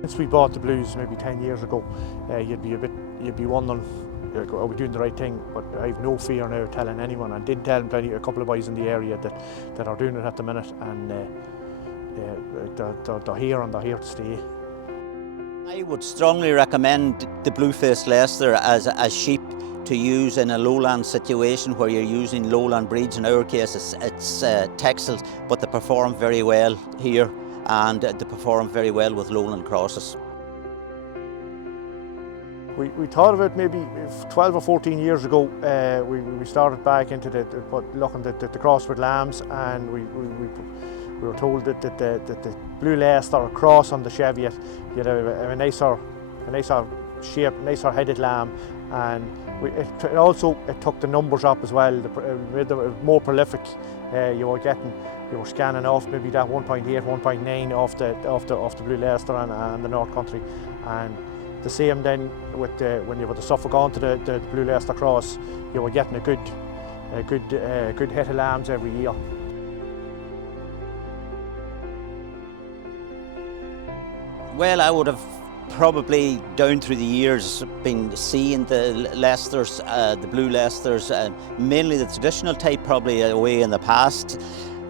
Since we bought the Blues maybe 10 years ago, you'd be wondering, are we doing the right thing? But I have no fear now of telling anyone. I did tell a couple of boys in the area that are doing it at the minute, and they're here and they're here to stay. I would strongly recommend the Bluefaced Leicester as sheep to use in a lowland situation where you're using lowland breeds. In our case it's Texels, but they perform very well here, and they perform very well with lowland crosses. We thought of it maybe 12 or 14 years ago. We started back into looking at the cross with lambs, and we were told that the Blue Leicester cross on the Cheviot, you had a nicer shape, nicer headed lamb, and it took the numbers up as well. Made them more prolific. You were scanning off maybe that 1.8, 1.9 off the Blue Leicester and the North Country, and the same then with when you were the Suffolk onto the Blue Leicester cross, you were getting a good head of lambs every year. Well, I would have probably down through the years been seeing the Leicesters, the Blue Leicesters, mainly the traditional type probably away in the past.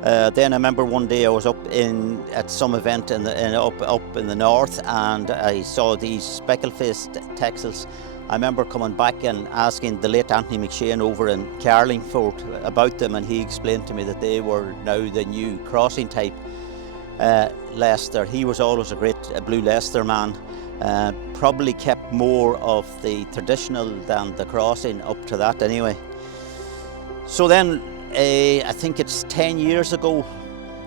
Then I remember one day I was up at some event up in the north, and I saw these speckle-faced Texels. I remember coming back and asking the late Anthony McShane over in Carlingford about them, and he explained to me that they were now the new crossing type Leicester. He was always a great Blue Leicester man. Probably kept more of the traditional than the crossing up to that anyway. So then I think it's 10 years ago,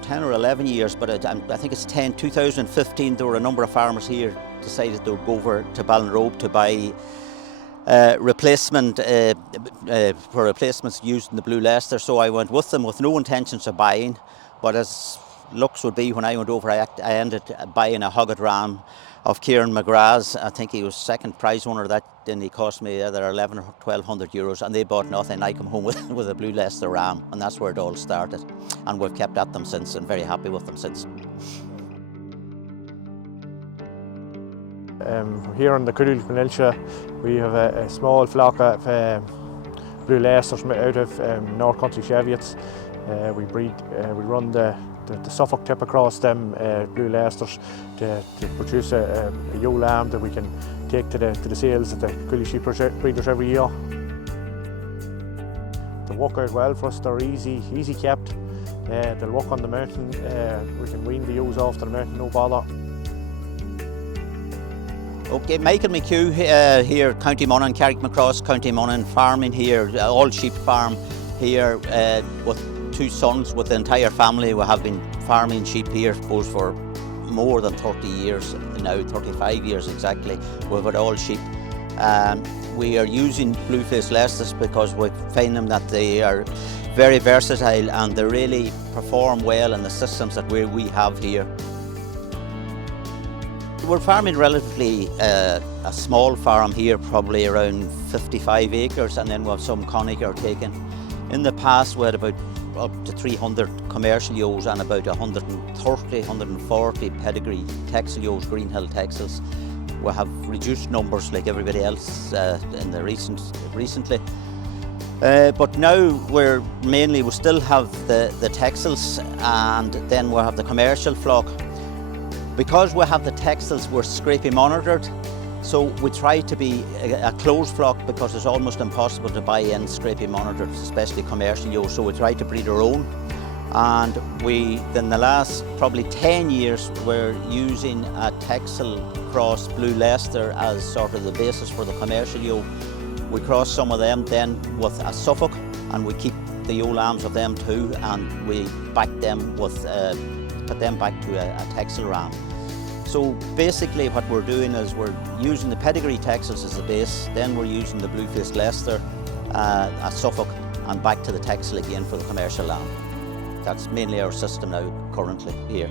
10 or 11 years, but I think it's 2015, there were a number of farmers here decided they would go over to Ballinrobe to buy replacements using the Blue Leicester. So I went with them with no intentions of buying, but as looks would be, when I went over, I ended up buying a Hoggett ram of Kieran McGrath's. I think he was second prize winner of that, and he cost me either 11 or 1200 euros, and they bought nothing. I come home with a Blue Leicester ram, and that's where it all started. And we've kept at them since, and very happy with them since. Here in the Cooley Peninsula, we have a small flock of Blue Leicesters out of North Country Cheviots. We run the Suffolk tip across them Blue Leicesters to produce a ewe lamb that we can take to the sales at the Cooley Sheep Breeders every year. They work out well for us. They're easy kept. They'll walk on the mountain. We can wean the ewes off to the mountain, no bother. Okay, Michael McHugh here, County Monaghan, Carrickmacross, County Monaghan, farming here, all sheep farm here with two sons, with the entire family. We have been farming sheep here, I suppose, for more than 30 years now, 35 years exactly. We've had all sheep. We are using Bluefaced Leicesters because we find them that they are very versatile and they really perform well in the systems that we have here. We're farming relatively a small farm here, probably around 55 acres, and then we have some Connacher taken. In the past we had about up to 300 commercial ewes and about 130, 140 pedigree Texel ewes, Greenhill Texels. We have reduced numbers like everybody else in the recently. But now we still have the Texels, and then we have the commercial flock. Because we have the Texels, we're scrapie monitored, so we try to be a closed flock because it's almost impossible to buy in scrapie monitored, especially commercial ewes, so we try to breed our own. And in the last probably 10 years, we're using a Texel cross Blue Leicester as sort of the basis for the commercial ewe. We cross some of them then with a Suffolk, and we keep the ewe lambs of them too, and we back them with put them back to a Texel ram. So basically what we're doing is we're using the pedigree Texels as the base, then we're using the Bluefaced Leicester, a Suffolk, and back to the Texel again for the commercial lamb. That's mainly our system now, currently, here.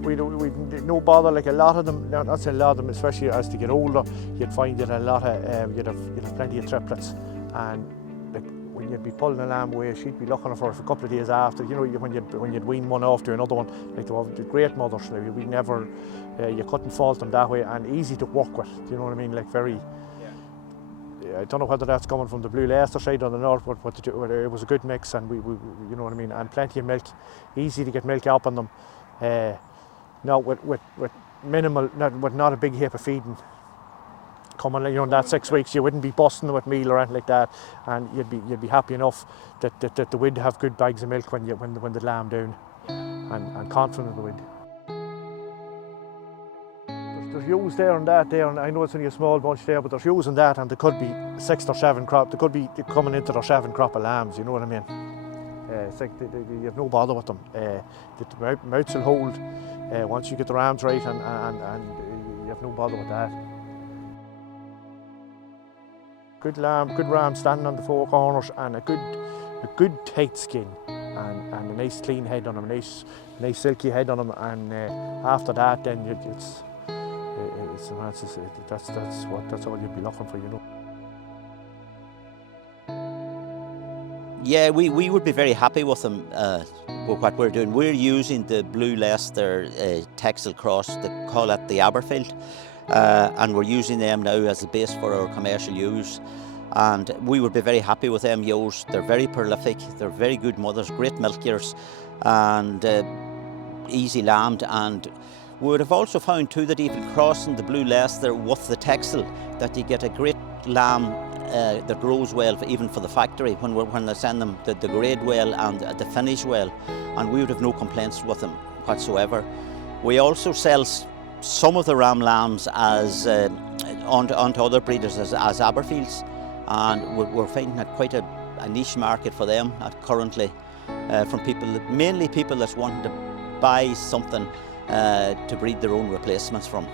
We no bother, like a lot of them, not a lot of them, especially as they get older, you'd find that a lot of, you'd have plenty of triplets, and like, when you'd be pulling a lamb away, she'd be looking for a couple of days after. You know, when you'd wean one off to another one, like they were great mothers. Like, we never, you couldn't fault them that way, and easy to work with. You know what I mean? Like very. I don't know whether that's coming from the Blue Leicester side or the north, but it was a good mix, and we you know what I mean, and plenty of milk, easy to get milk out on them. Now with minimal, not a big heap of feeding. Coming, you know, in that 6 weeks, you wouldn't be busting with meal or anything like that, and you'd be happy enough that they would have good bags of milk when the lamb down, and confident they would. There's ewes there and that there, and I know it's only a small bunch there, but there's ewes and that, and there could be 6 or 7 crop. They could be coming into their 7th crop of lambs. You know what I mean? It's like you have no bother with them. The mouths will hold once you get the rams right, and you have no bother with that. Good lamb, good ram standing on the 4 corners, and a good tight skin, and a nice clean head on them, a nice silky head on them, and after that, then that's all you'd be looking for, you know. Yeah, we would be very happy with them, with what we're doing. We're using the Blue Leicester Texel cross, they call it the Aberfield, and we're using them now as the base for our commercial ewes. And we would be very happy with them ewes. They're very prolific, they're very good mothers, great milkers, and easy lambed. And we would have also found too that even crossing the Blue Leicester with the Texel, that you get a great lamb that grows well, even for the factory, when they send them, the grade well and the finish well, and we would have no complaints with them whatsoever. We also sell some of the ram lambs as onto other breeders as Aberfields, and we're finding that quite a niche market for them currently, from people, mainly people that's wanting to buy something to breed their own replacements from.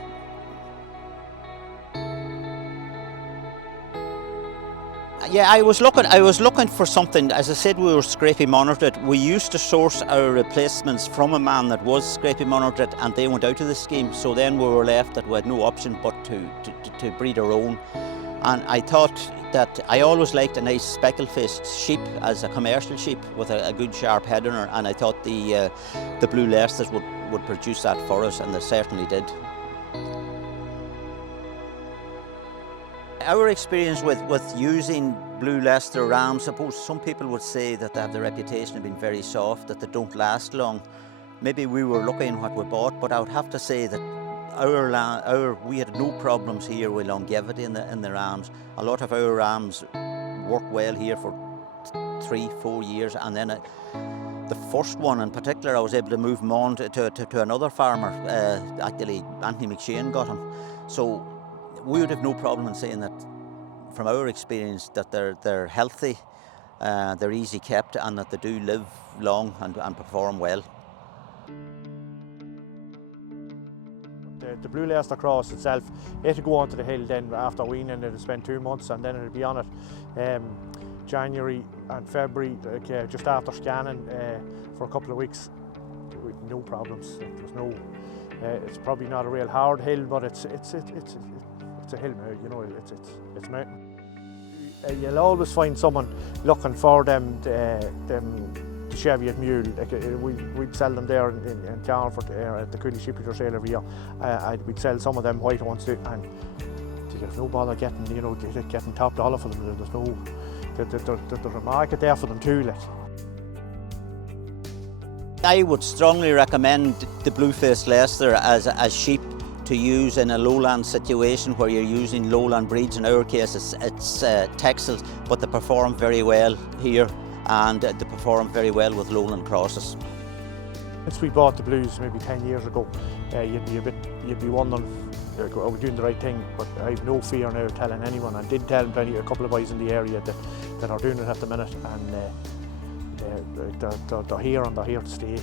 Yeah, I was looking for something. As I said, we were scrapie monitored. We used to source our replacements from a man that was scrapie monitored, and they went out of the scheme. So then we were left that we had no option but to breed our own. And I thought that I always liked a nice speckled-faced sheep as a commercial sheep with a good sharp head on her, and I thought the Blue Leicesters would produce that for us, and they certainly did. Our experience with using Blue Leicester rams, suppose some people would say that they have the reputation of being very soft, that they don't last long. Maybe we were lucky in what we bought, but I would have to say that we had no problems here with longevity in the rams. A lot of our rams work well here for 3-4 years, and then the first one in particular, I was able to move them on to another farmer. Actually, Anthony McShane got him. So we would have no problem in saying that, from our experience, that they're healthy, they're easy kept, and that they do live long and perform well. The Blue Leicester cross itself, it'll go onto the hill then after weaning. It'll spend 2 months, and then it'll be on it January and February, just after scanning, for a couple of weeks with no problems. There's no. It's probably not a real hard hill, but it's a hill, you know. It's mountain. You'll always find someone looking for them Cheviot mule. Like, we'd sell them there in Clonford at the Cooley Shipyard sale every year. We'd sell some of them white ones too, and there's no bother getting top dollar for them. There's no, there's a market there for them too. Like. I would strongly recommend the Bluefaced Leicester as sheep to use in a lowland situation where you're using lowland breeds. In our case, it's Texels, but they perform very well here, and they perform very well with lowland crosses. Since we bought the Blues maybe 10 years ago, you'd be wondering, are we doing the right thing? But I have no fear now of telling anyone. I did tell a couple of boys in the area that are doing it at the minute, and they're here and they're here to stay.